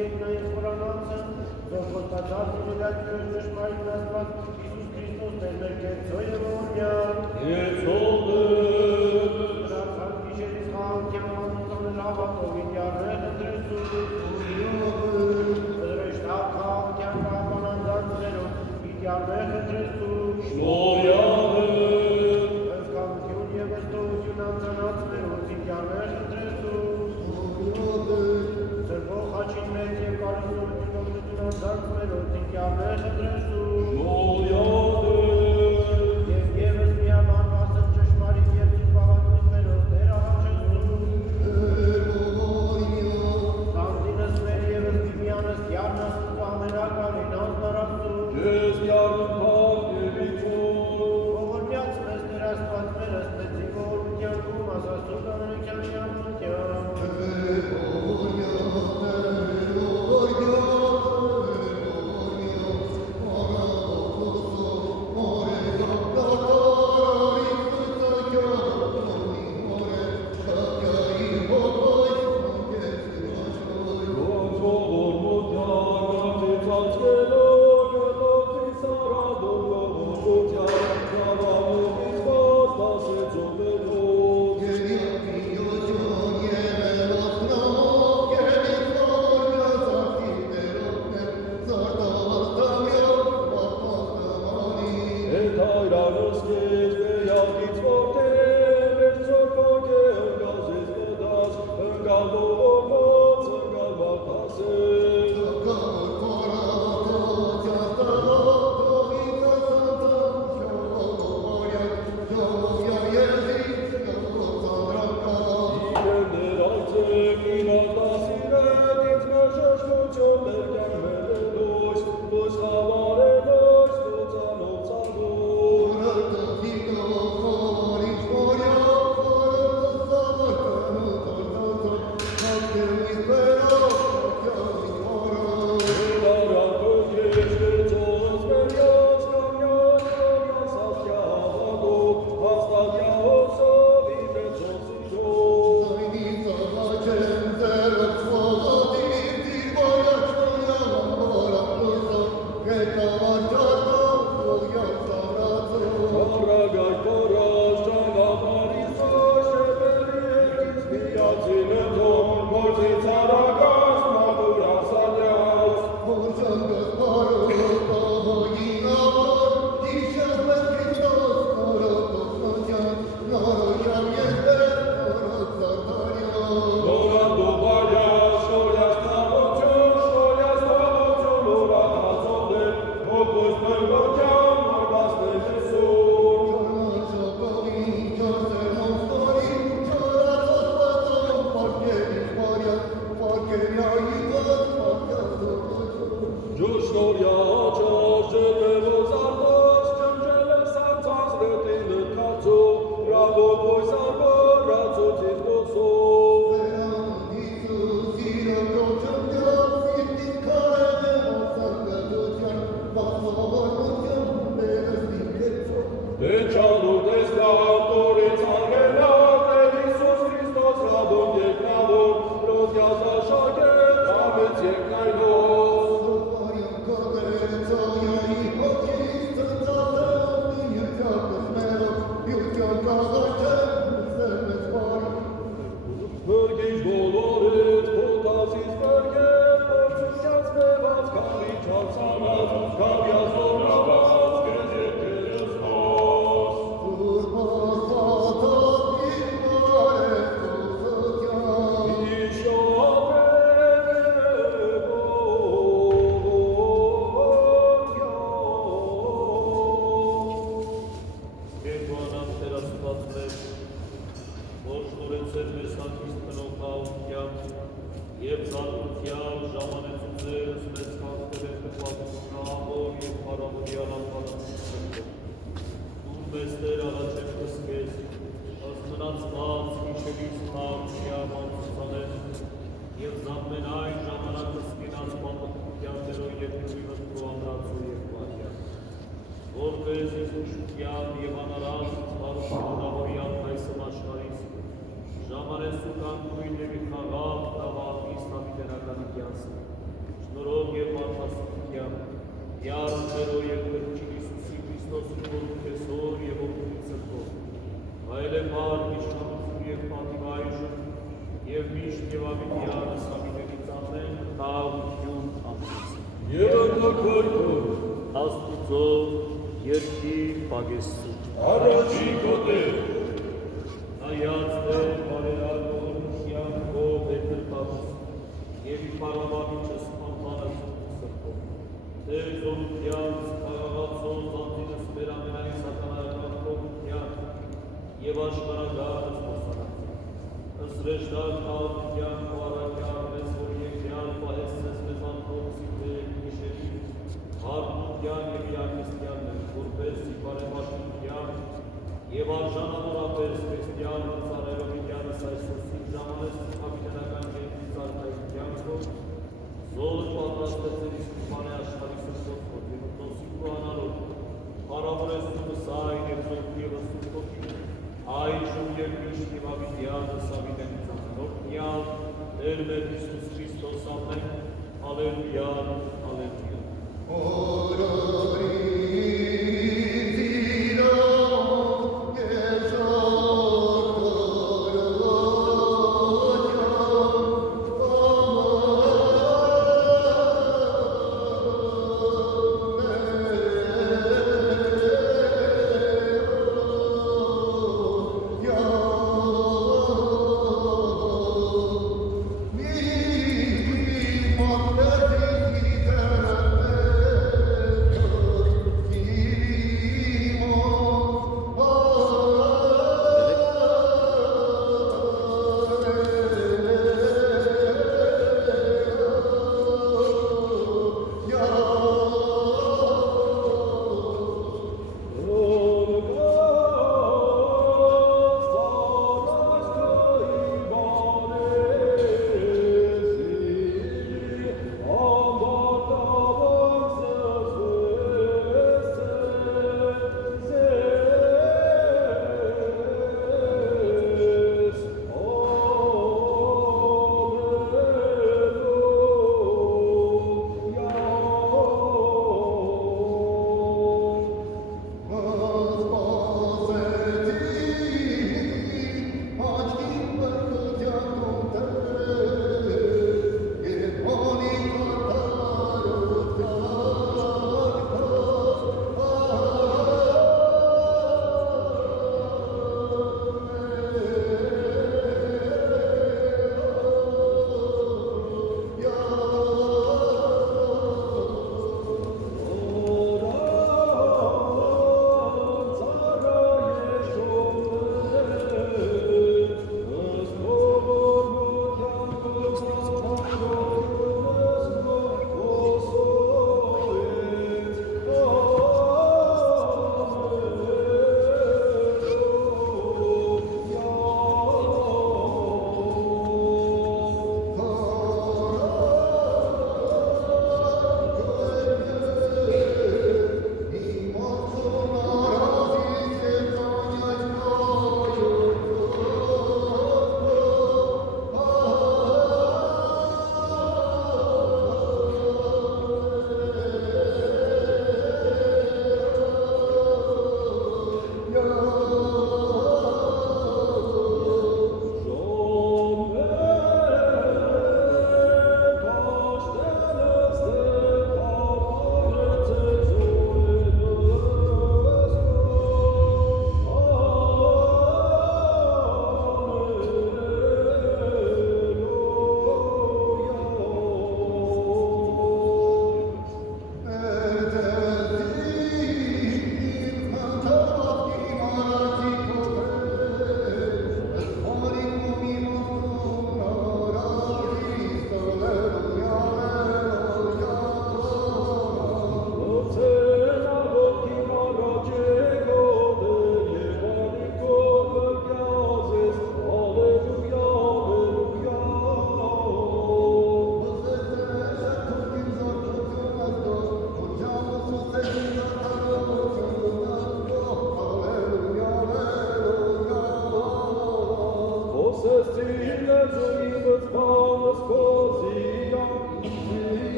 երկնային խորանացը, որ խոստացած ուժելյակներով ճշմարիտ Աստված Իսուս Քրիստոս մեր մեր կեցո և օրյա։ Դրացան գիշերից խաղանքյան անունցաներ հավատով իդյարներ ընտրեսուս, դրեշտակ խաղանքյան կաղական անձանցներով իդյարներ ընտրեսուս, հսկանություն և հստողություն անձանացներով իդյարներ ընտրեսուս, սրբող խաչին մեծ և կարևորություն օգնություն անձանցներով իդյարներ ընտրեսուս, Եվս միաբան վասն ճշմարիտ և ծուպավանություններով Տեր աղաչեցուս, Տանձինս մեր եվս դիմյանս յարնաս ու պահմերակալին անձնարացուս, ողորմյաց մեզ Տեր Աստված մերս մեծի ողորմության կում ասասու կանոնության յամնության, որպես Իսուշության և անարած բարուշանավորյան այսմ աշխարհից ժամանեց ու կանգույն և խաղաղ տավաղ իսլամի տերականի կյանսը Յարդերո և Քրիստոսի Քրիստոսի Քեսոր և Օգնիցքով, հայլեպար միջնամություն և պատիվայժում, և միշտ և ամիթյանը սամիներից ամեն տաղություն ամենից։ Եվ անդակվայքով, Աստուծո երկի պագեսում, առաջի կոտեր, նայած դեր բարերագոր կյանքով հետրպատս, և ի պարավանիչս ամբանս սրտով, դեր զորությանց կաղաղացոz անձինս մեր ամենային սատանայական կողության և աշխարագարս խոսանած, ըսրեշտար կաղության ու առակյան մեզ, որ եկյալ պահեսցես մեզ անքողսի դեր գիշերի, հարմության և իրանքստյան մեր, որպես ի բարեպաշտության և արժանավորապես քրիստյան ծառայելով իրանս այսօրսին ժամանես ապիտենական կենքի ծառկային կյանքով, զոր պատրաստեցեր իսկուպան է աշխարի սրտոցով և ըտոսիկ ու անալով, հարավորեսնումս այն և զորքի և ըստուքովի, այժմ և միշտ և ապիտյանը սավիտենից անորտնյալ, Տեր մեր Հիսուս Քրիստոս ամեն, Ալելույա, Ալելույա։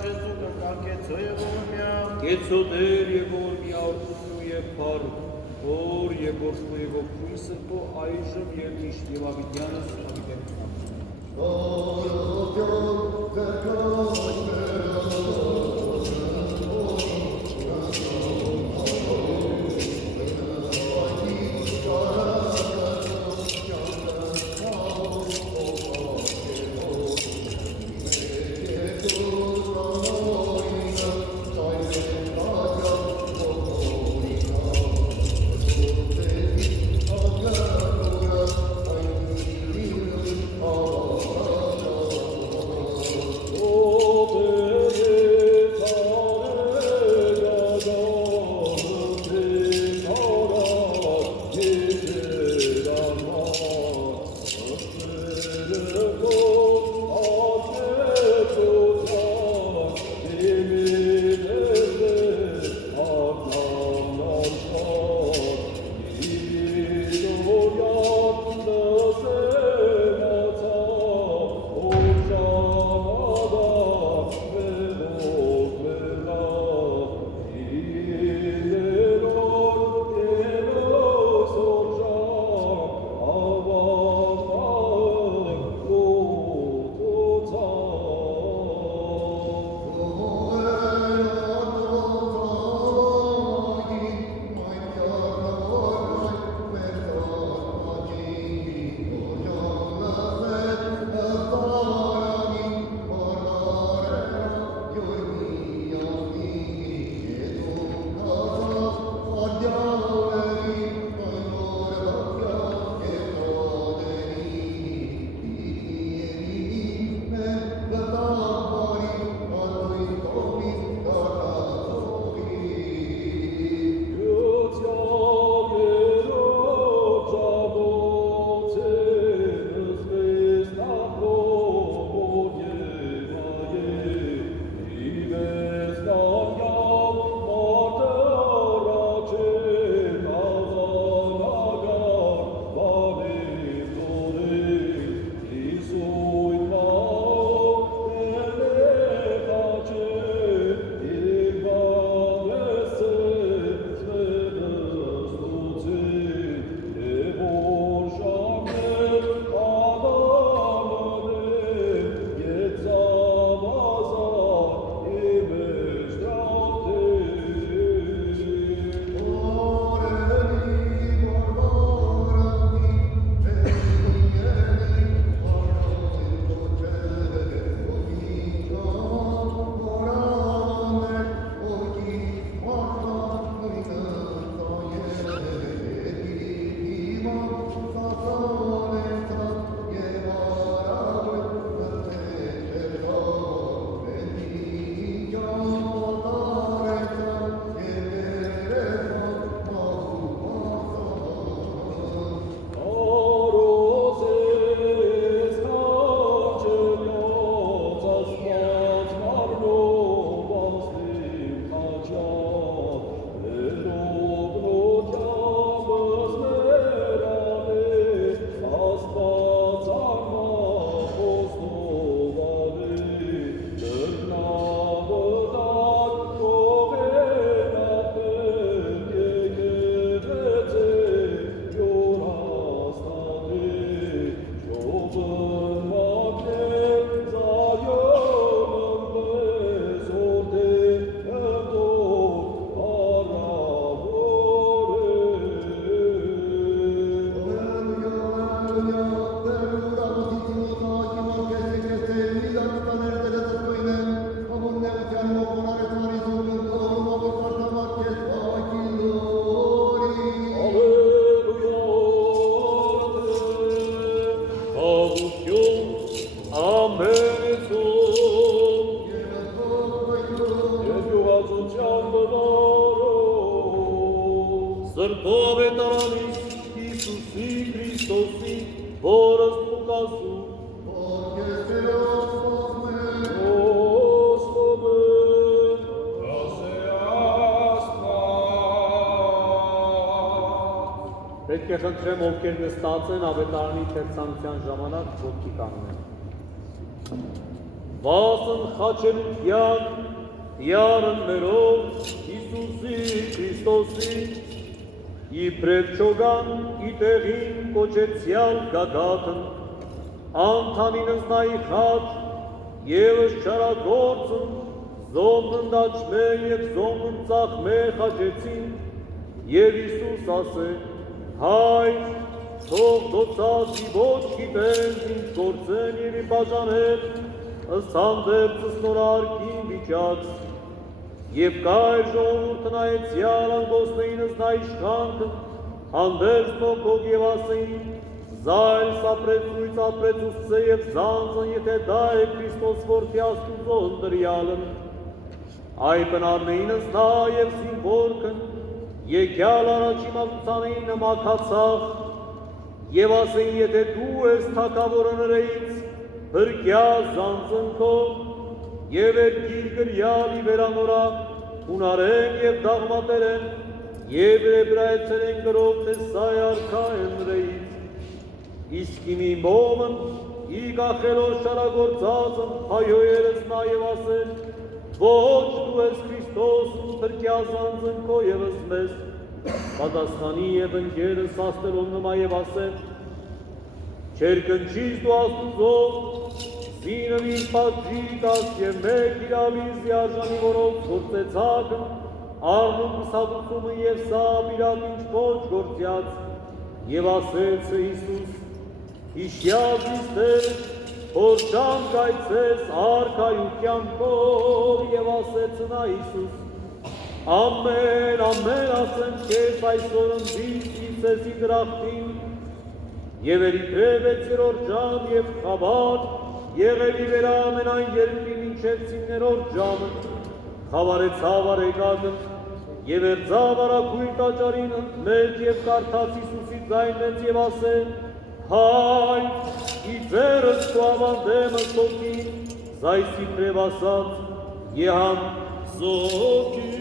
չեսու կնկակեցո և ողմյա, Կեցոդեր և ողմյա որդու և պարու, որ և որդու և ողմույն սրբո այժմ և միշտ և ավիդյանս ավիդյանս Պետք է խնդրեմ, ովքեր նստած են ավետարանի թերցանության ժամանակ ոտքի կանգնեն։ վասն խաչելության դիարն մերով Իսուսի Քրիստոսի իբրև չոգան իտեղին կոչեցյալ գագաթն անթանինս նայի խաչ եվս չարագործն զոմն դաչմե և զոմն ծախմե խաչեցին և Իսուս ասե հայր թող դոցած ոչ գիտեն ինձ գործեն և իմ բաժանել ըստ հանդեպս նորարկին վիճած և կայր ժողովուրդը նայեցյալ անգոսնեինս նա իշխանքը հանդերձ նոքով և ասեին զայլ սապրեցույց ապրեցուսցե և զանձն եթե դա է Քրիստոս որդի Աստուծո ընտրյալն այ բնարնեինս նա և զինվորքն եկյալ առաջի մատուցանեին մաքացախ և ասեին եթե դու ես թագավորը նրեից բրկյա զանձն քո և երկիր գրյալի վերանորա հունարեն և դաղմատերեն և եբրայեցերեն գրով թե սայ արքա են նրեից իսկ իմի մոմն ի գախելով շարագործածն հայոյերս նաև ասեն ոչ դու ես Քրիստոս բրկյա զանձն քո ևս մեզ պատասխանի և ընկերս աստերոն նմա և ասեն չերկնչիս դու Աստուծո զինը մի պատժի տաս և մեկ իրավիզի արժանի որով գործեցակն առնում կսավուցումը և սապ իրավ ինչ ոչ գործյաց և ասեց Իսուս հիշյալ զիստեր որ ճամ գայցես արքայության կով և ասեց նա Իսուս ամեն ասեմ կեզ այսօր ընձից իսեսի դրախտին և էրիպրև 6-րդ ժամ և խավար եղևի վերամենայն երկրին ինչև ծիններորդ ժամը խավարեցավ արեգակն և էրձավ արակույր տաճարին մեծ և կարդաց Իսուսի ձայնեց և ասեն հայ ի ձերս քո ավանդեմս հոգի զայսի պրև ասած եհան զոհի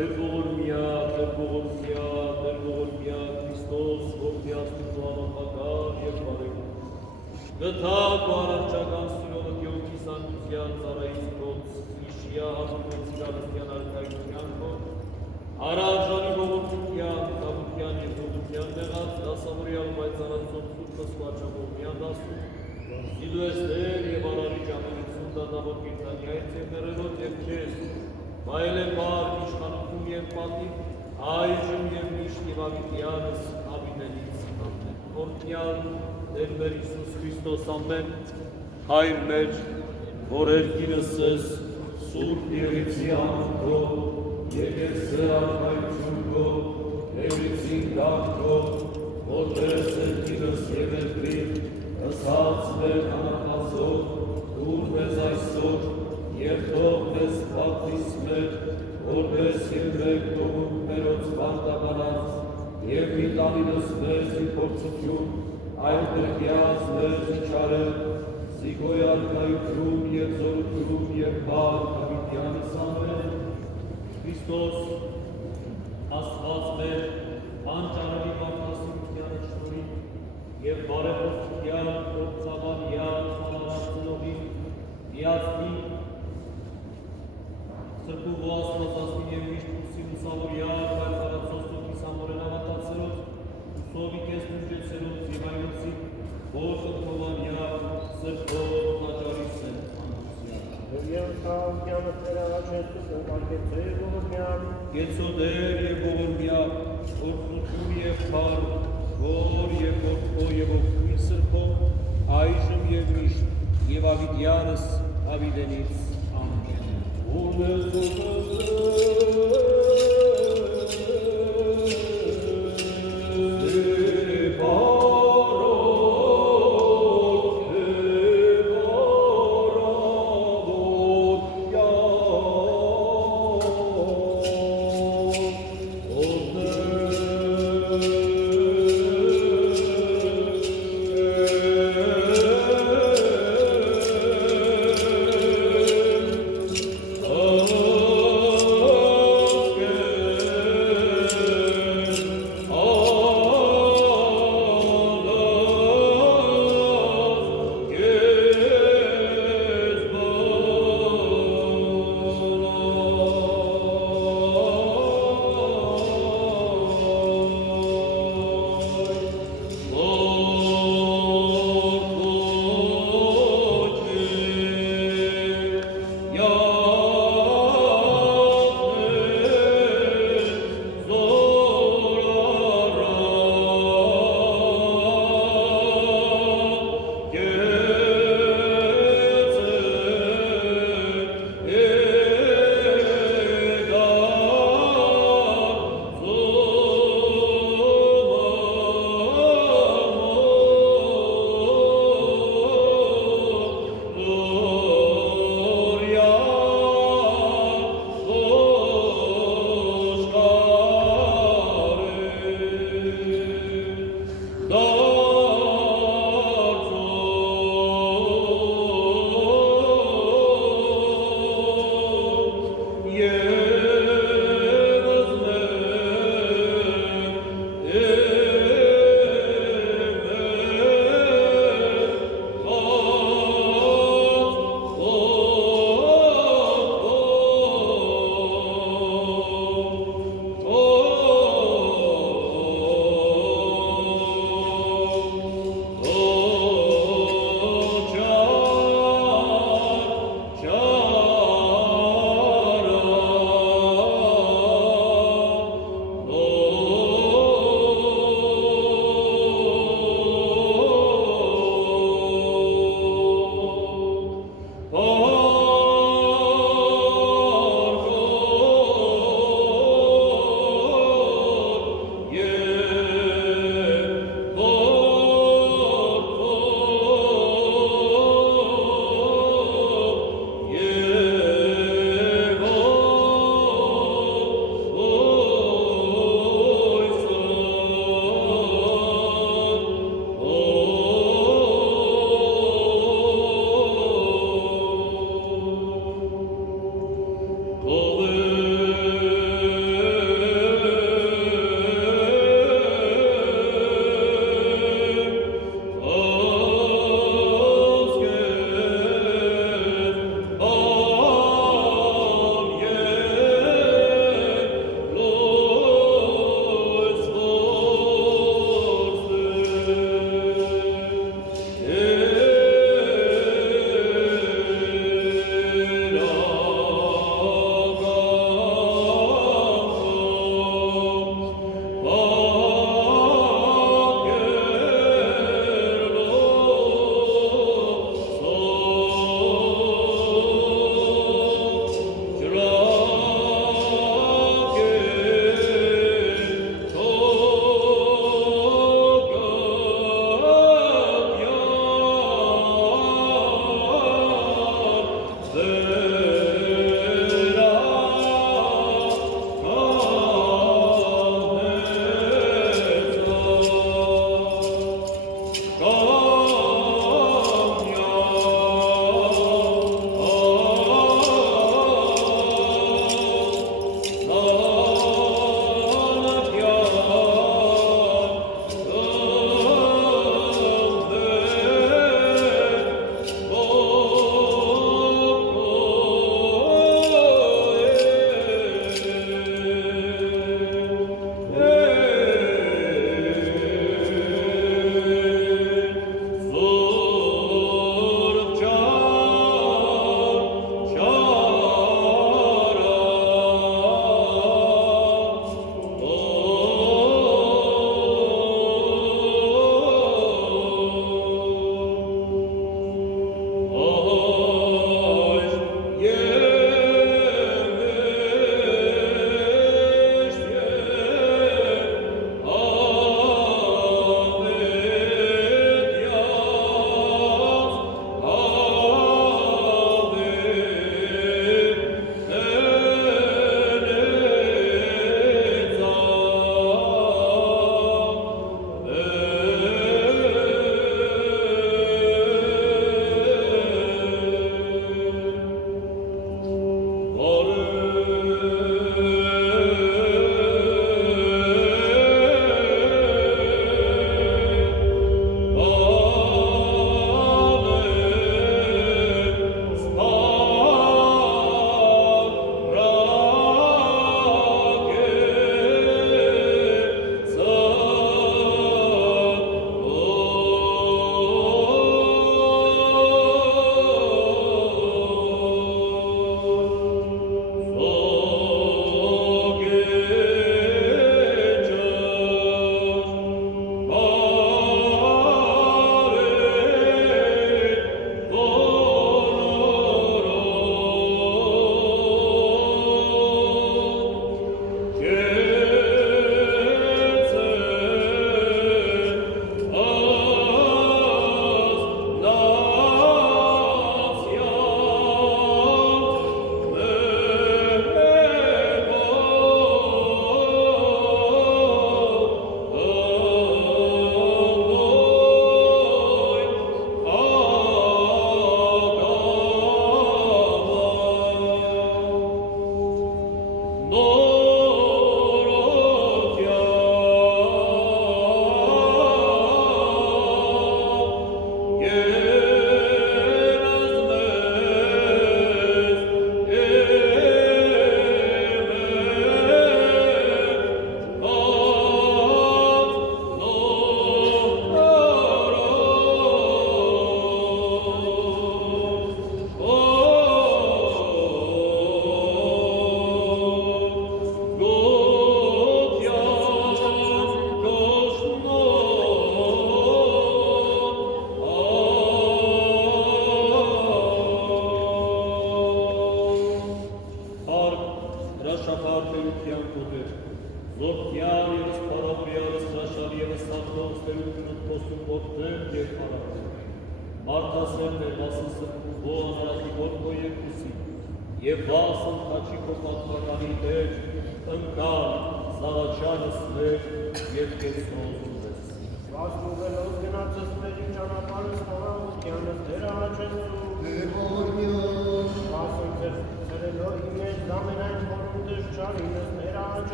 Դեր ողորմյա, Քրիստոս, որդի Աստծո անապատար և բարեգ։ Գթակ ու առանջական սիրողը գյոքի սանկության ծարայից կոց, իշիա հատուկոց գալստյան արկայության կոց, Արաջանի ողորմության, թավության և ողորմության դեղած, դասավորյալ պայծարացող սուրպս վաճամողմյան դասում, Սիդու ես դեր և արարի ճամերություն դատավոր կիրտանյայց և ներերոտ և կեզ, բայել է բար, իշխանություն և պատիվ, այժմ և միշտ և ավիտյանս ավինենից ամեն։ Որդյալ դեր մեր Իսուս Քրիստոս ամեն, հայր մեր, որ երկիրս ես, սուրբ եղիցի անքո, Եկեսը արկայություն քո, Էվրիցին դարքո, որպես երկիրս և երկրին, ըսած մեր հանապազով, դուր մեզ այսօր, և թող մեզ պատվիս մեր, որպես և մեկ տողում մերոց բանդաբանած, և մի տանինս մեզ ի փորձություն, այլ դրկյաց մեզ իչարել, զիգոյ արկայություն և զորություն և բար հավիտյանս ամեն, Քրիստոս, Աստված մեր, անճարելի մարդասիրության շնորհի և բարեփոխության փորձավարյալ խաղաղացնողի միացնի սրբու աստվածածնի և միշտ ուսի ուսավորյալ պայծառացող Սուրբիս ամորեն հավատացերով, ուսովի կես նուջեցերով և այնոցի, որ կրթովարյալ սրբով տաճարիս են անուսյալ։ Եվ կաղանքյանս ներաղաչեցուս ընկարկեցու և ողորմյան, Գեցոդեր և ողորմյա, որդնություն և փառ, որ և որդո և որդույն սրբով, այժմ և միշտ, և ավիտյանս ավիտենից ամեն։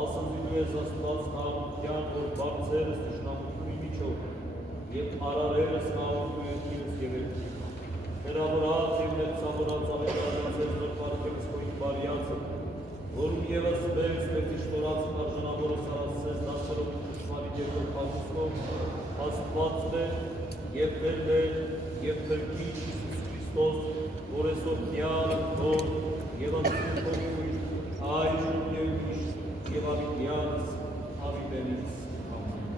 Ասացին ու ես աստված կարամության, որ բարձր հարցերս թշնամությունի միջով և արարերս նահանջու երկիրս և երկիր։ Հրավրած և ներծավորած ավետարանացեց որ պարքերս կոյին բարյացը, որում ևս մեզ մեծի շնորացն արժանավորս արասես դասորով ու թշմարիտ երկոր պակուսով, աստվածն է և վերն է և թրկիչ Իսուս Քրիստոս, որ այսօր միան ընթոր և ամսին փոխույր այժմ և միշտ և ավիտյանս ավիտենից ամեն։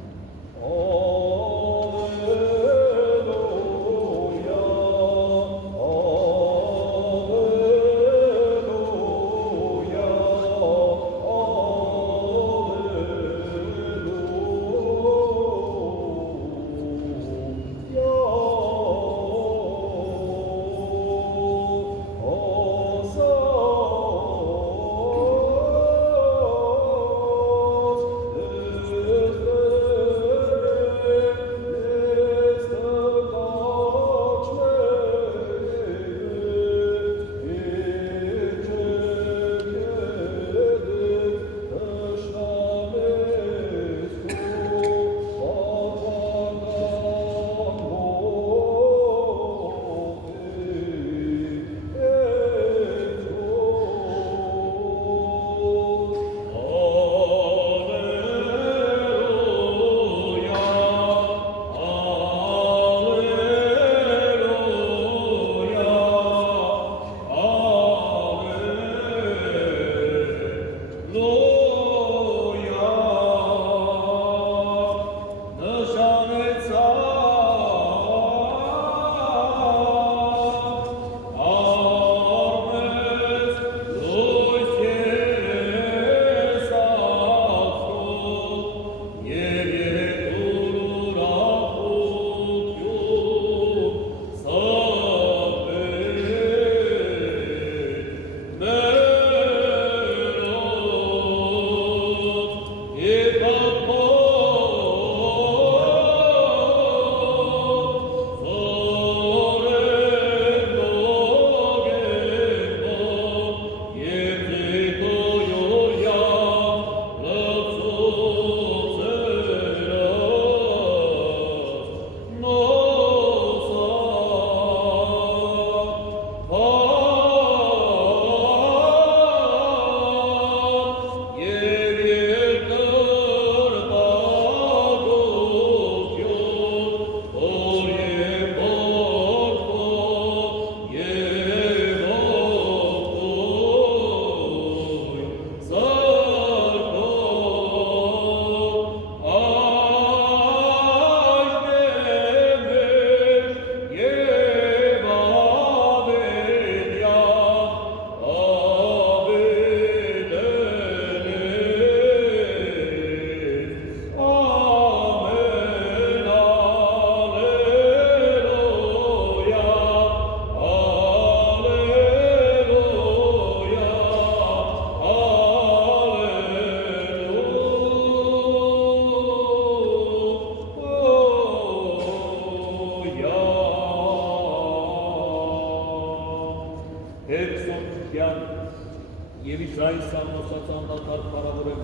Եվ Իսրայել սառնոսած անդադար փառավորեմ,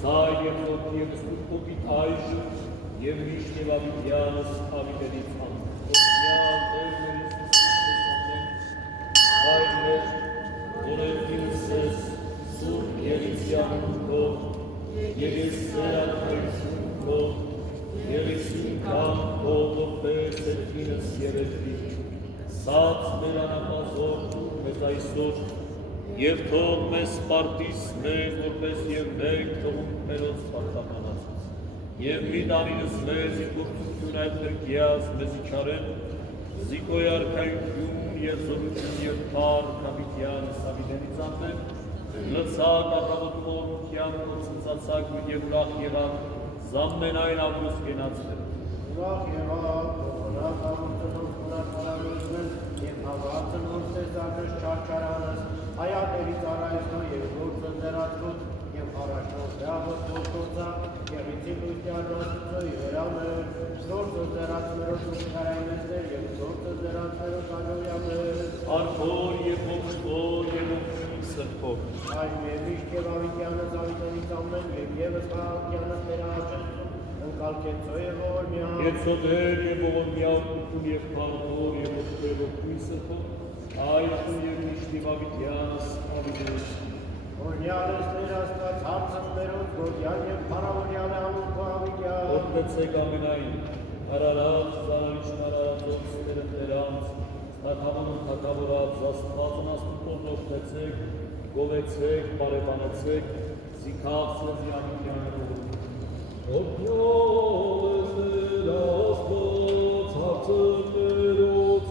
Սայ և Ոտ և Սուպոպիտ այժմ և միշտ և ավիտյանս ավիտենից ամեն։ Ոսյալ Տերներ Իսուս Քրիստոս ամեն, Հայր մեր, որ երկիրս ես, Սուրբ Եղիցյան քով, և ես սերատվեցին քով, և ես ինքան քով, որպես երկիրս երեջվի, սաց մեր անապազոր, մեզ այսօր, և թող մեզ պարտիս մեր, որպես և մենք թողում մերոց պարտականացից, և մի դանինս մեզ իգործություն այդ դրկյազ մեզ իչարեն, զիկոյ արքայություն և զորություն և պար կապիտյան սավիտենից ամեն, լծակ առավոտ խորության կոցնծացակ և ուրախ եղակ, զամմեն այն ավրուս գենացներ։ Ուրախ եղակ, ոնակ ավուրծնոց կունակ հարավրուզմեն, և հավացն ոնցես ագրս չարչարանս, հայատերից առայզնո և գործը ձերացուտ, և առաջնոց դյավոս գործոցա, և իցի լույսյան ասուցո իվերաներ, գործը ձերացներոց ուշկարայնեսներ, և գործը ձերացներոց ալովյաներ, Արքոր և ողջքոր և ողջի սրբով, այլ և իշտ և ավիտյանս ավիտենից ամեն, և ևս խաղատյանս մեր աճեցում, Ալկենցո եւ ողորմյան, Եծոդեր եւ ողորմյան ուտում եւ փառնոր եւ ողջերով քույսը այժմ եւ միշտիվավիտյանս ավիդես օրնյալս Տեր Աստված հարցն մերոց գորյան եւ փառավորյալ ամուր բավիկյան, Օրդեցեք ամենայն արարած, զարարիչն արարածոց Տերը Տերանց, Թագավորն թագավորած, Աստվածն Աստուծոց օրդեցեք, գովեցեք, բարեբանեցեք, զիքաղ սեզի ամիկյանով։ Օրդյալս Տեր Աստված հարցն մերոց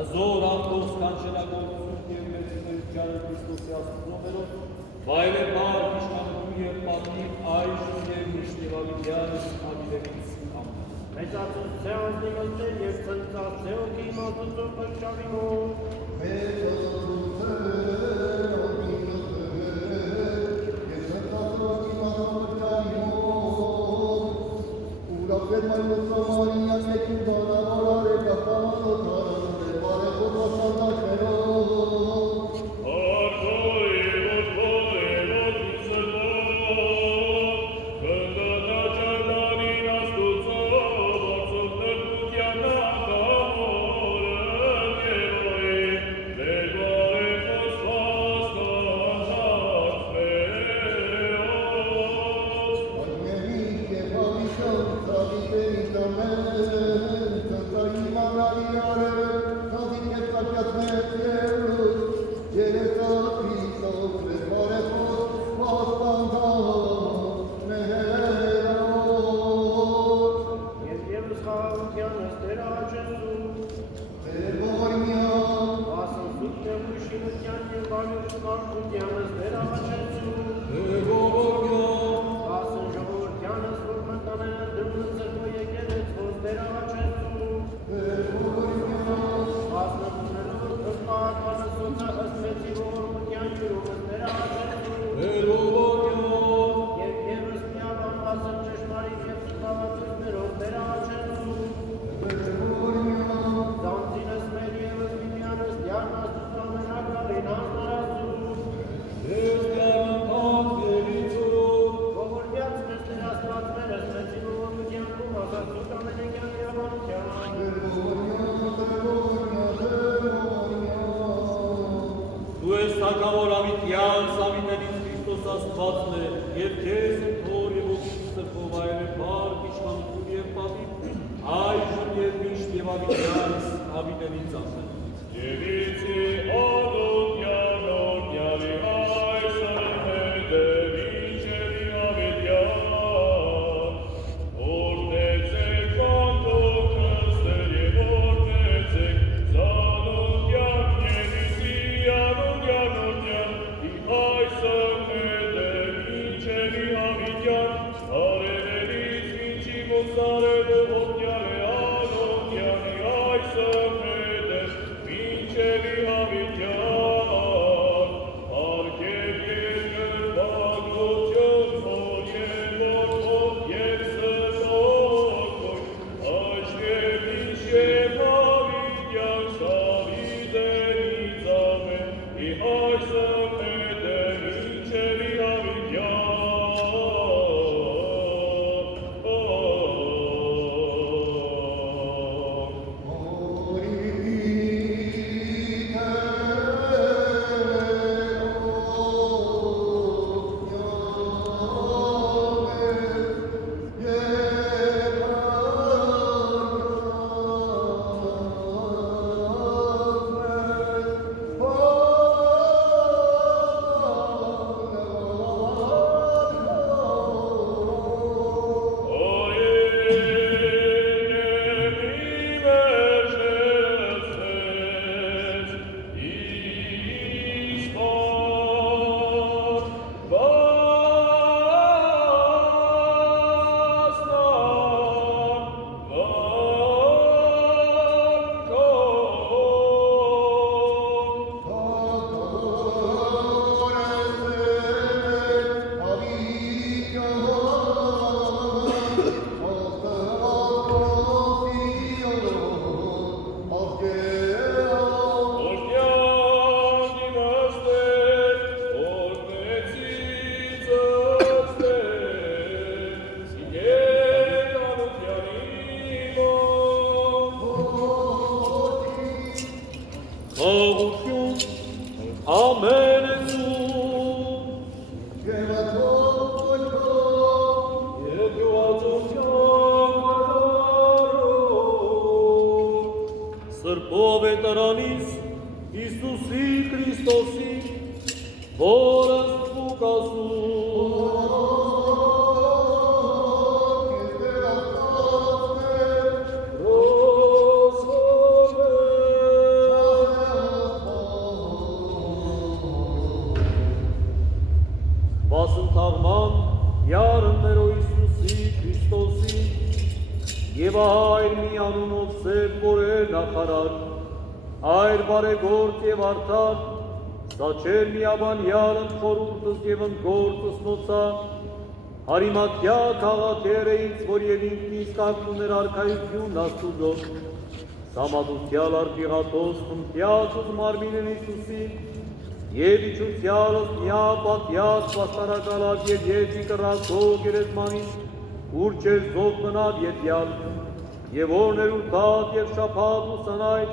Ազոր ամբողջ կանչելագործություն և մեծությունն Քրիստոսի Աստծոներով, վայրե բար, իշխանություն և պատիվ այժմ և միշտիվավիտյանս ավիդերից ամեն։ մեծացած Ձե անձնի մտներ և ծնծած Ձե ոգի իմաստություն պրճավի մոտ, Արտոյ, ոտոյ, ոտուցելով, և քեզ են թոր և ոգին սրբով այլ է բարդ իշխանություն և պատիվ, այժմ և միշտ և ավիտյանս ավիտենից ամեն։ Եվ իցի անոթյան օրհնյալի այսօր հետև ինչևի ավետյան, օրհնեցեք բանտով Քրիստեր և օրհնեցեք զանոթյան Երիսի անոթյան օրհնյան, այսօր հետև ինչևի ավետյան, արևելից մինչի ոսարևը օրհնյալ է անոթյանի այսօր հետև ինչևի ավետյան, արգել երկր բագրություն, որ և որդով և սրբով, աշխև ինչև ավետյան շավիդերից ամեն, այսօր հետև ինչևի ավետյան։ Սրբով է տրանիս Իսուսի Քրիստոսի, որ աստուկ Բասնթաղման յարըներո Իսուսի Քրիստոսի, և այր մի անունով սև կորեր նախարար, այր բարեգործ և արդար, սաչեր միաբանյալ ընթորուրդս և ընգործս նոցա, հարիմատյա քաղաքեր էինց, որ և ինքն իսկ ակտուներ արքայություն աստուծոս, սամադուցյալ արտիղատոս խմտյացուս մարմինեն Իսուսի, և իչուցյալս միապատյաց պաստարակալակ և եջի կռակող երեզմանին, ուր չեր զոք մնավ եդյալ, և օրներ ու թատ և շապատ ու սնայր,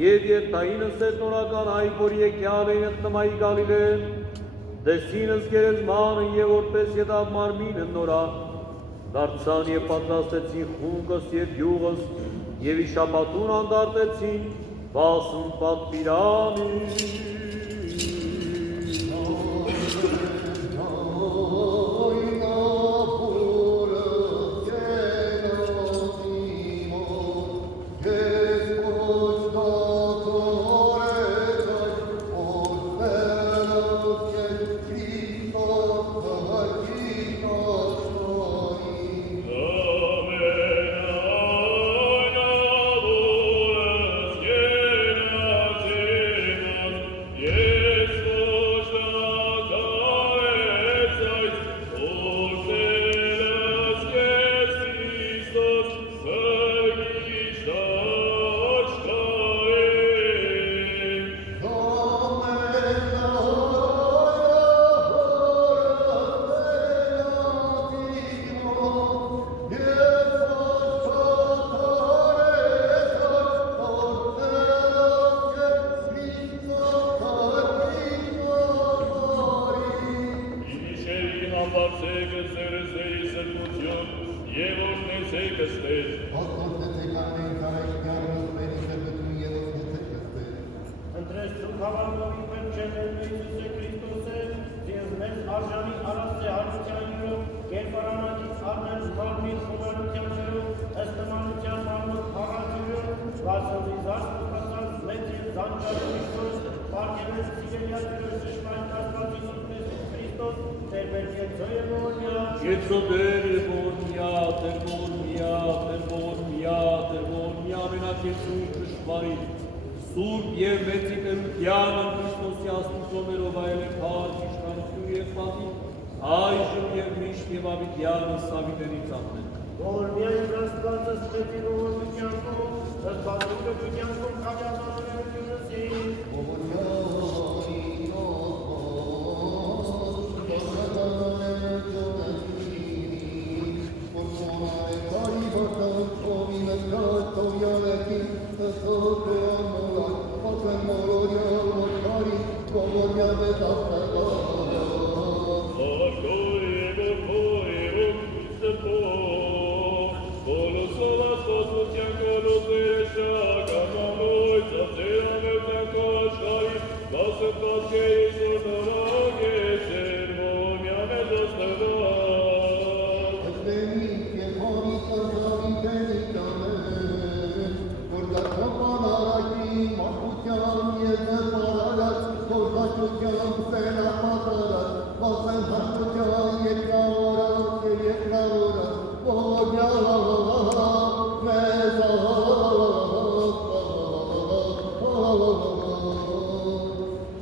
և երթայինս էր նորական այգ, որ եկյալ էին ըտնմայի գալիլեն, դեսինս գերեզմանը և որպես ետավ մարմինը նորա, դարձան և պատրաստեցին խունկս և յուղս, և իշապատուն անդարտեցին, վասն պատվիրանի։ Ընտրես դու հավանովի պենչեներ Իիսուսե Քրիստոսե, ձեզ մեզ արժանի արասե հարություններով, կերպարանակից արնել մարմին խորանությաններով, ըստմանության մարմոտ հաղացյուրով, վասնզի զարսպուկացած մեծ և զանջարը միշտոս, պարգևես սիրելյատիրոս ճշմարիտ Աստված Իիսուս Քրիստոս, Տեր մեր կեցո և ողորմյա, Կեցոդեր և ողորմյա, Տեր ողորմյա, Տեր ողորմյա, Տեր ողորմյա, ամենակեցույն ճշմարիտ, Սուրբ և մեծի տերության Քրիստոսի աստուծոներով այլ է փառք, իշխանություն և պատիվ, այժմ և միշտ և ավիտյանս ավիտենից ամեն։ ողորմյա և Աստվածը ստեղծի ողորմությանքով, ըստվածությունքով քաջազանությունս էին,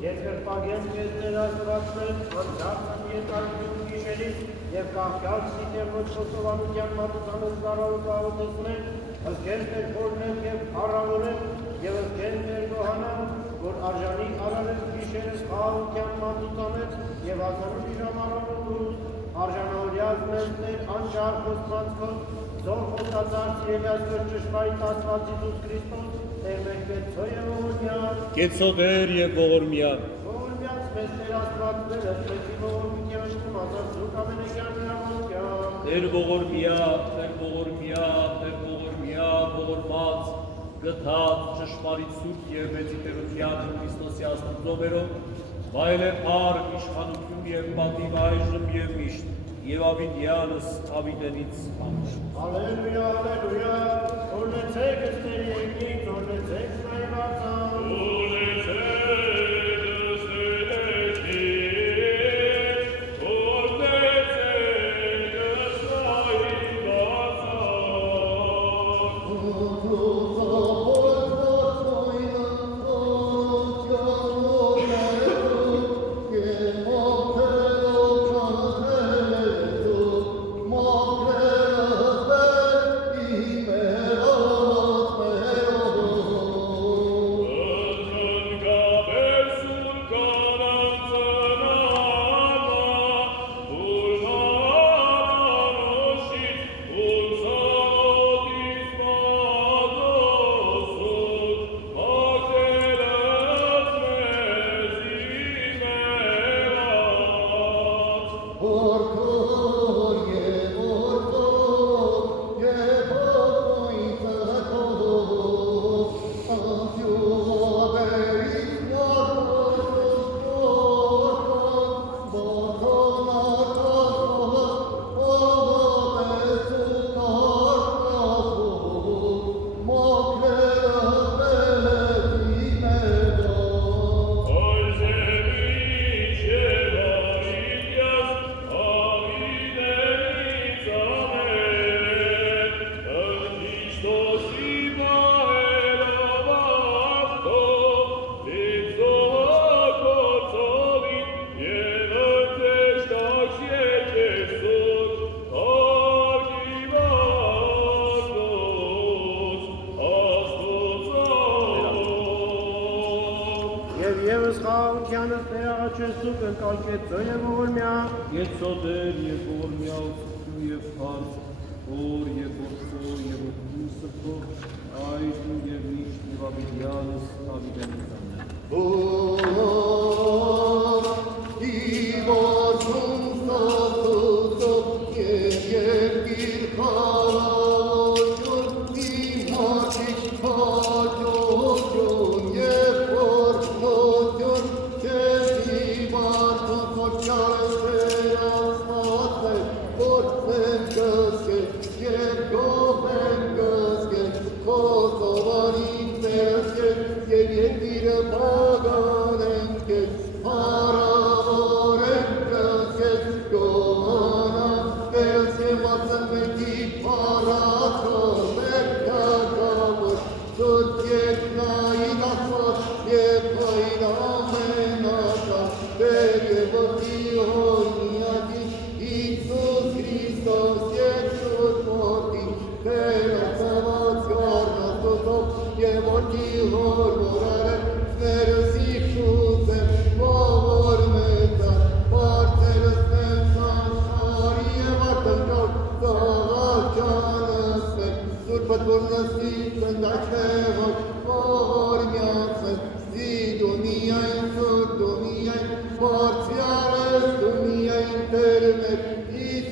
Երկրպագեն քեզ ներազրացնել, անձարձն երկարություն գիշերից և կաղկալ սիտերնոց խոսովանության մատուցանոց զարարոց աղոտեցնել, ըսկեն տեր խորնել և առավորել և ըսկեն տեր գոհանալ, որ արժանի արարել գիշերս խաղաղության մատուցանել և ազանում իժամ առավորούς, արժանավորյալ մեզ տեր անչար խոստացքով, զոր խոստացար սիրելյաց կր ճշմարիտ Աստված Իիսուս Քրիստոս, Տեր մեր կեցո և ողորմյա, Կեցոդեր և ողորմյա, ողորմյաց մեզ Տեր Աստվածներ, ըսպեցի ողորմությանքում ազատցուկ ամենեքյան միավորության, Տեր ողորմյա, Տեր ողորմյա, Տեր ողորմյա, ողորմած, գթած, ճշմարիտ սուրբ և մեծի տերության Քրիստոսի աստուծոներով, վայել է փառք, իշխանություն և պատիվ այժմ և միշտ, և ավիտյանս ավիտենից ամեն։ Ալելույա, ալելույա, օրնեցեք ըստեր երկնից, օրնեցեք նայվածան, Եվս խաղությանս ներաղաչեսուկ ընկալկեցո և ողորմյա, Կեցոդեր և ողորմյա, ուսուցու և փառք, օր և որդո և որդու սրտո, այժմ և միշտ և ավիտյանս ավիտենից ամեն։ Ո, ի որդուն սատուց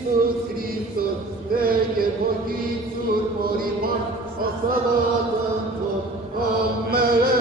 Iisus Hristos, Veche Pochițur, Moriman, Asalatânțul, Amen.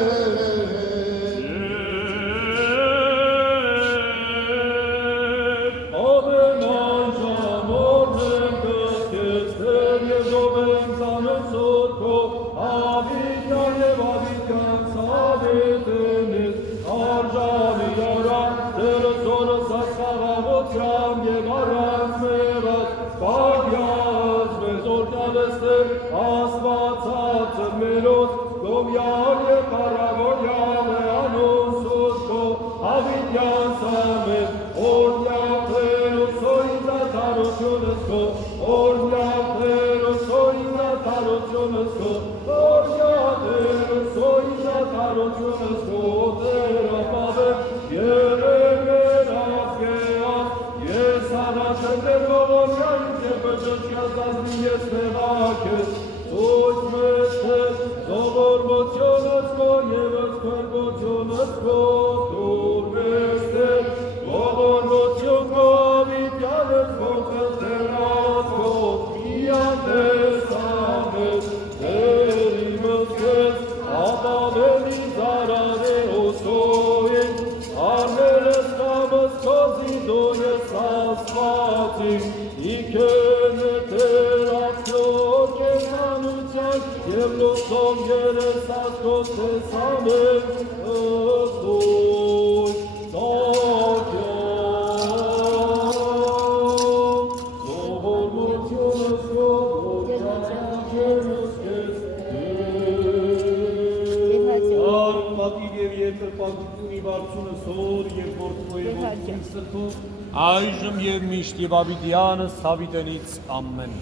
Այժմ և միշտ և ավիդյանս հավիտենից ամեն։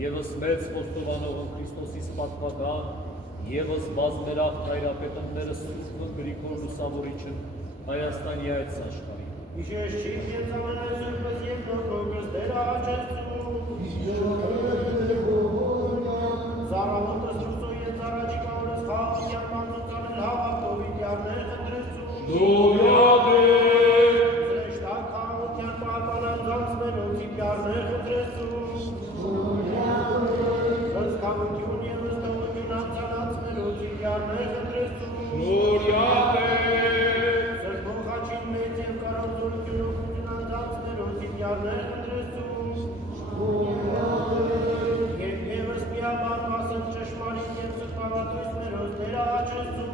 Եվս մեծ խոստովանողը Քրիստոսի պատվական, եվս բազմերախ հայրապետները Սուրբը Գրիգոր Լուսավորիչը Հայաստանի այս աշխարհի։ Իշես շիտ եծամանայ Սուրբս և նոքոգս դեր աղաչեցու։ Զարավոտս Ռուսո եծարաջի կավորս խաղության մանցուցանել հավատով իդյարներ հնդրեցու։ Զրեշտակ խաղություն անցնելոցի պյարներ խտրեսում, հսկավություն և հստավություն անցանացնելոցի պյարներ խտրեսում, սրբող խաչին մեծ և կարանձորություն օգություն անցանցնելոցի պյարներ խտրեսում, և եվս միաբան ասն ճշմարիտ և սրբավատույցներոց ներաճեցում,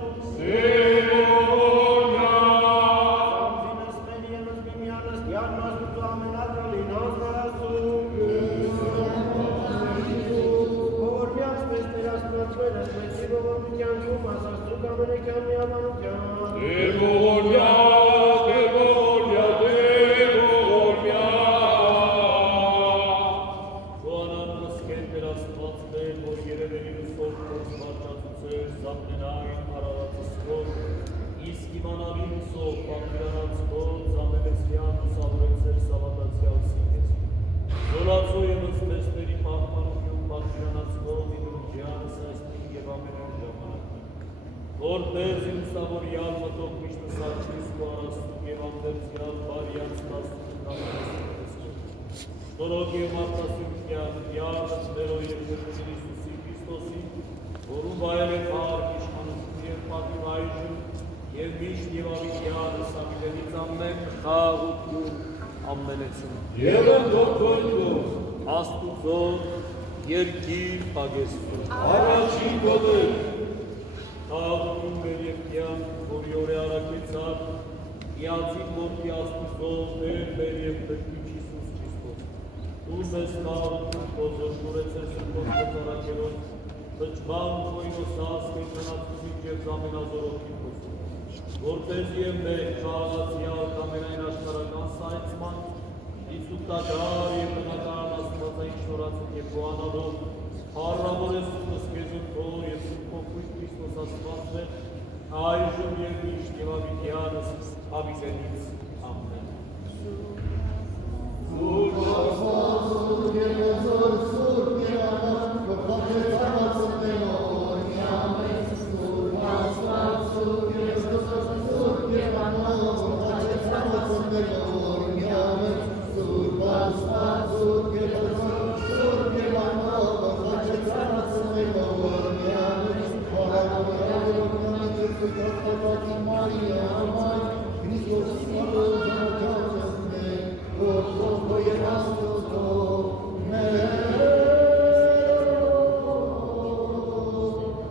Որպես ինստավորյալ մտող միշտ սարքիս ու արաստում և անդերձյալ բարիանց տասնություն Որոք և մարդասյունքյան յարս վերո և կրծին Իսուսի Քրիստոսի, որում բայել է պարկ իշխանություն և պատիվ այժմ և միշտ և ավիդյանս ավիդենից ամեն խաղ ու թուր ամենեցում։ Եվ ընդորդորքով Աստուծո երկիր պագեստում։ առաջին գոտեր Աղում մեր և կյանք, որի օր է առակեցար, միացին որդի Աստուծո, մեր և Փրկիչ Իսուս Քրիստոս։ Դու մեզ կարողություն խոզոր կուրեցես սրբոս կծարակերոս, բջման խոյնոս ասկետ մնացուցիչ և զամենազորոքի խոզոր, որպես և մեր կարողացյալ կամենային աշխարական սայցման, իսուկտագար և բնակարան աստվածային շորացում և գոհանալով, Հարրամորեսումս կեզունքով և սուրբոքույտ Քրիստոս աստվածն է, այժմ և միշտ և ավիդյանս ավիդենից ամեն։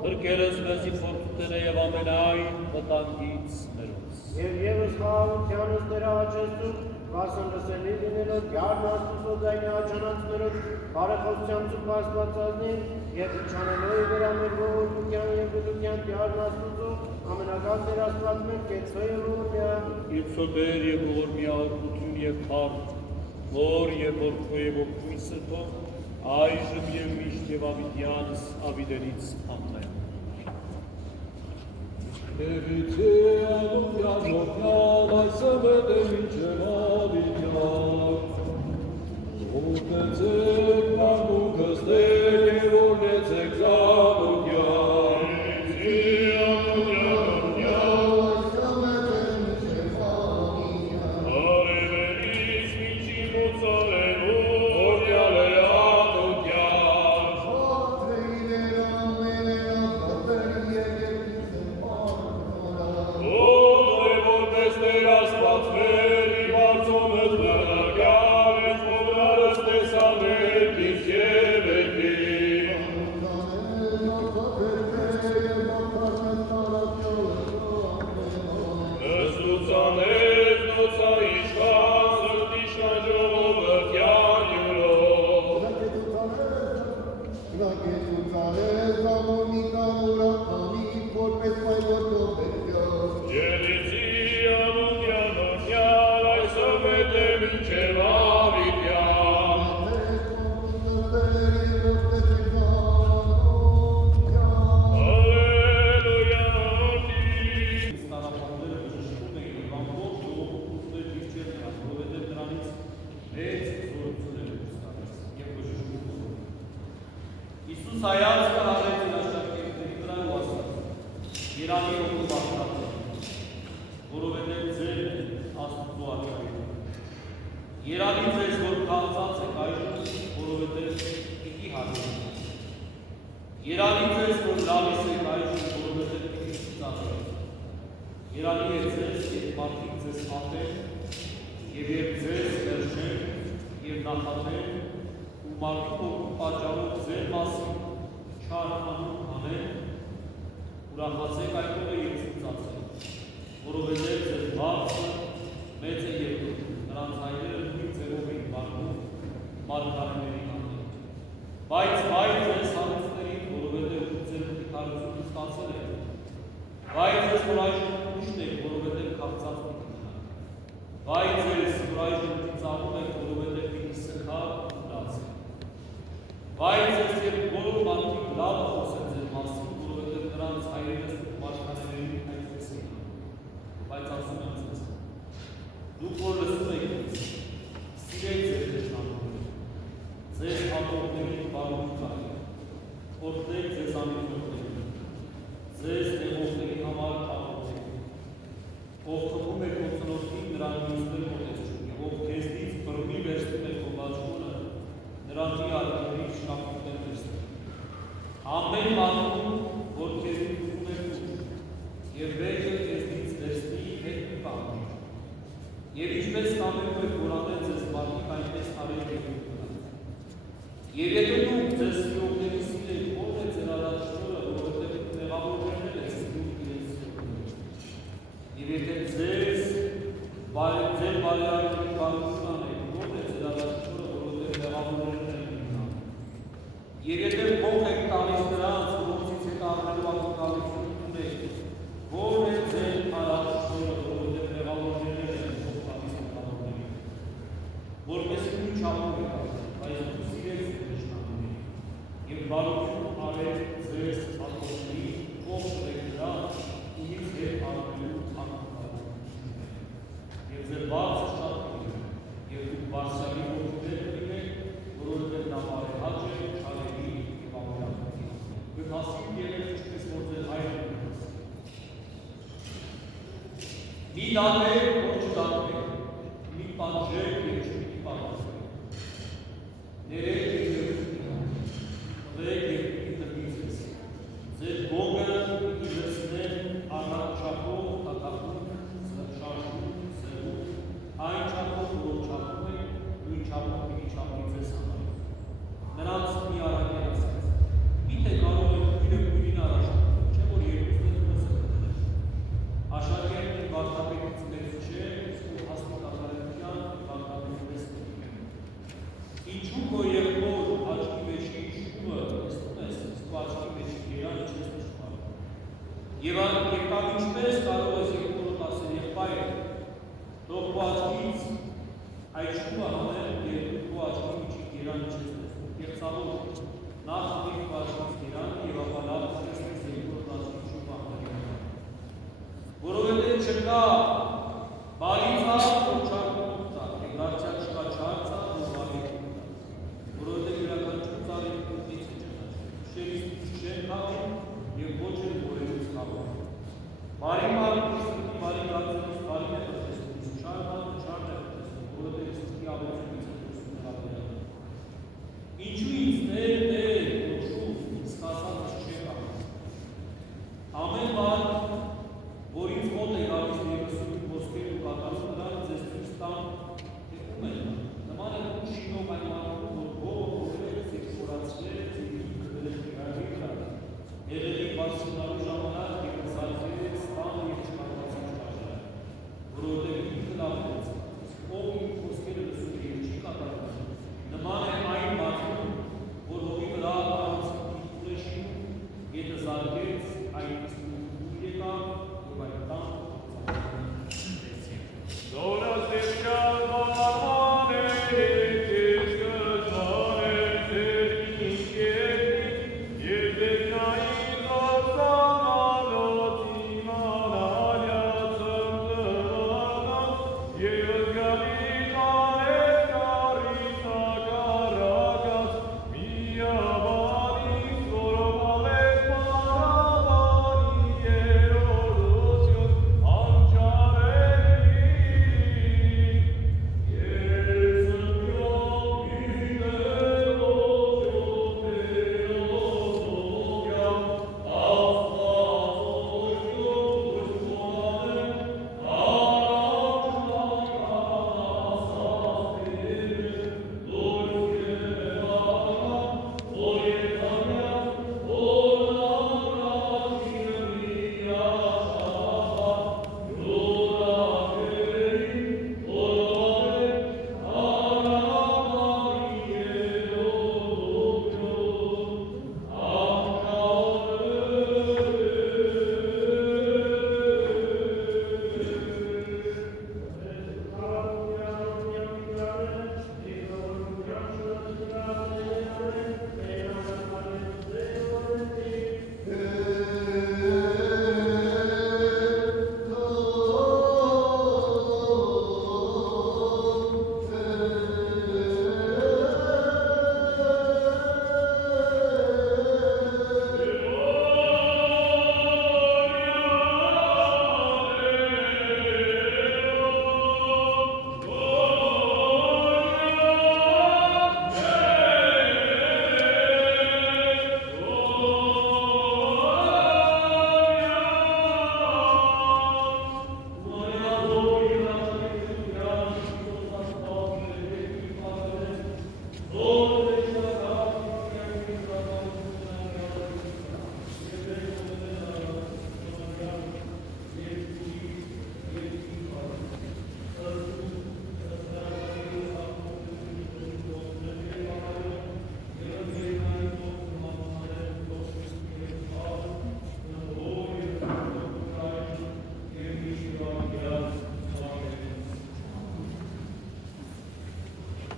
Հրկերս մեզի փորձուտենը և ամենայն վտանգից մերոց։ Եվ եվս խաղաղությանս ներաճեցում, կասն լսելի լինելով յարն Աստուծո ձայնի աչանացներով բարեխոսության ծուպ աստվածազնին և իչանելով վերամեր ողորմության և գլության յարն Աստուծո ամենակալ Տեր աստված մեր կեցո և ողորմյան Իծոբեր և ողորմյա օրգություն և հարդ, որ և որդքո և ոգույն սրբով, այժմ և միշտ և ավիդյանս ավիդենից ամեն։ Evite alungan lokal aysamede minçelavityan Utetek manukazdek evonetek zamukyan Evite alungan Aleveris minci mozzarello Ordiale anukyan Իսուս հայացքը հաղեց իր աշակերտների վրա ու ասաց. Երանի օգուտ բախտացել, որովհետև ձեր Աստուծո արքայություն։ Երանի ձեզ, որ քաղցած եք այժմ, որովհետև պիտի հարմարվեք։ Երանի ձեզ, որ լալիս եք այժմ, որովհետև պիտի ծածկեք։ Երանի է ձեզ, երբ մարդիկ ձեզ հատեն, և երբ ձեզ վերջեն և նախատեն, ու մարդիկ ոգու պատճառով ձեր մասին չար անուն անեն, ուրախացեք այդով և ծծացեք, որովհետև ձեր բարձը մեծ է և նրանց հայրերը նույն ձևով էին վարվում մարգարեների հանդեպ։ Բայց վայ ձեզ հարուստներին, որովհետև ձեր մխիթարությունը ստացել եք։ Վայ ձեզ, որ այժմ ուշտ եք, որովհետև քաղցած պիտի մնաք։ Վայ ձեզ, որ այժմ ծիծաղում եք, որովհետև պիտի սգալ ու լացեք։ Վայ ձեզ, երբ բոլոր մարդիկ լավ խոսեն ձեր մասին, որովհետև նրանց հայրերս ու մարգարեների այդպես էին անում։ Բայց ասում եմ ձեզ, դուք որ լսում եք ինձ, սիրեք ձեր թշնամիներին, ձեզ հատողներին բարություն տալու, օգնեք ձեզ անիծողներին, ձեզ նեղողների համար ապրեք, ով խփում է քո ծնոտին, նրան մյուսներ մոտեց չունի, ով քեզնից բռնի վերցնում է քո բաճկոնը, նրան մի արգելի շնապուտներ վերցնում։ Ամեն մարդուն, որ քեզնից ուզում է ուժ, և վեճը քեզնից վերցնի հետ մի բան։ Եվ ինչպես կամենում եք, որ ամեն ձեզ մարդիկ այնպես արեք և ունենաց։ Եվ եթե դուք ձեզ սիրողների սիրեք, ո՞ր է ձեր առաջնորդը, որովհետև մեղավորներն եք սիրում իրենց սիրողներին։ Եվ եթե ձեր բարերարների բարություն անեք, ո՞ր է ձեր առաջնորդը, որովհետև մեղավորներն եք ունենալ։ Եվ եթե փող եք տալիս նրանց, որոնցից հետ առնելու ակնկալություն ունեք, ո՞ր է ձեր առաջնորդը, որովհետև մեղավորներն եք որպեսի ու չապով եք ասել, բայց դուք սիրեք ձեր թշնամիներին, և բարություն արեք ձեզ հատողների, ողջեք նրանց ու ինձ հետ առնելու ակնկալություն ունեք։ Եվ ձեր բարձր շատ կլինեք, և դուք բարձրալի ողջուներ կլինեք, որովհետև նա բարեհաճ է, չարերի և ամենախնդիր։ Եվ հասիվ եղեք ինչպես որ ձեր հայրն է հասել։ Մի դատեք, որ չդատվեք, մի պատժեք և ներեք և տվեք և պիտի տնի ձեզ։ Ձեր գոգը պիտի լցնեն առանց չափով, թաթախում, շարժում, սեղում, այն չափով, որ չափում եք, նույն չափով պիտի չափի ձեզ համար։ Նրանց մի արագել ասեց. Միթե կարող եք քույրը քույրին առաջնորդել, չէ՞ որ երկուսն են դուրս կտրել։ Աշակերտն վարդապետից մեծ չէ, իսկ հաստատակարության վարդապետից ինչու քո եղբոր աչքի մեջի շումը տեսնում ես, իսկ աչքի մեջի երանը չես նշմարում։ Եվ կամ ինչպես կարող ես եղբորդ ասել եղբայր, թող քո աչքից այդ շումը հանել, երբ քո աչքի միջի երանը չես տեսնում։ Կեղծավոր նախ հանեք քո աչքից երանը և ապա լավ տեսնես եղբորդ աչքի շումը հանել։ Որովհետև չկա բարի ցավ, որ չարքուն տա, և դարձյալ չկա չար ցավ, որ բարի որովհետև յուրաքանչյուր ծառի կուտից է ճանաչում, շերից չեն խաղում և ոչ էլ որևից խաղում։ Բարի մարդու սրտի բարի գացելուց բարին է պատեսնում, իսկ չար մարդը չարն է պատեսնում, որովհետև սրտի ավելությունից է խոսում հավելյալը։ Ինչու ինձ Տեր կոչում, իսկ ասածս չեք անում։ Ամեն մարդ, որ ինձ մոտ է գալիս և լսում խոսքեր ու կատարում, նրան ձեզ ցույց տամ, թե ում է նա։ Նման է ու շինող այն մարդու, Եղելի բարձրնալու ժամանակ և զարկերեց տանը և չկարվածին շարժարը, որովհետև ինքը լավ դեցը, իսկ ով իմ խոսքերը լսում և չի կատարում, նման է այն մարդուն, որ հողի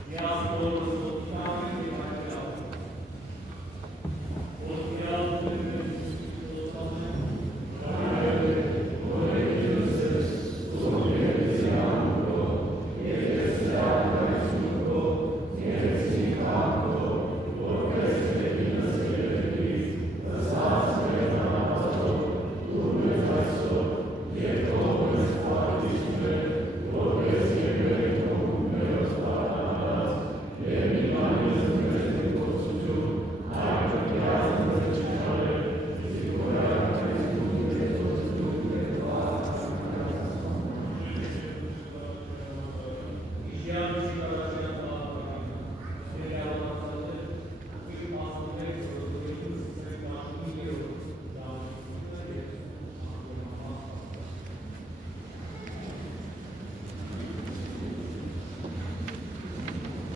Միասնորս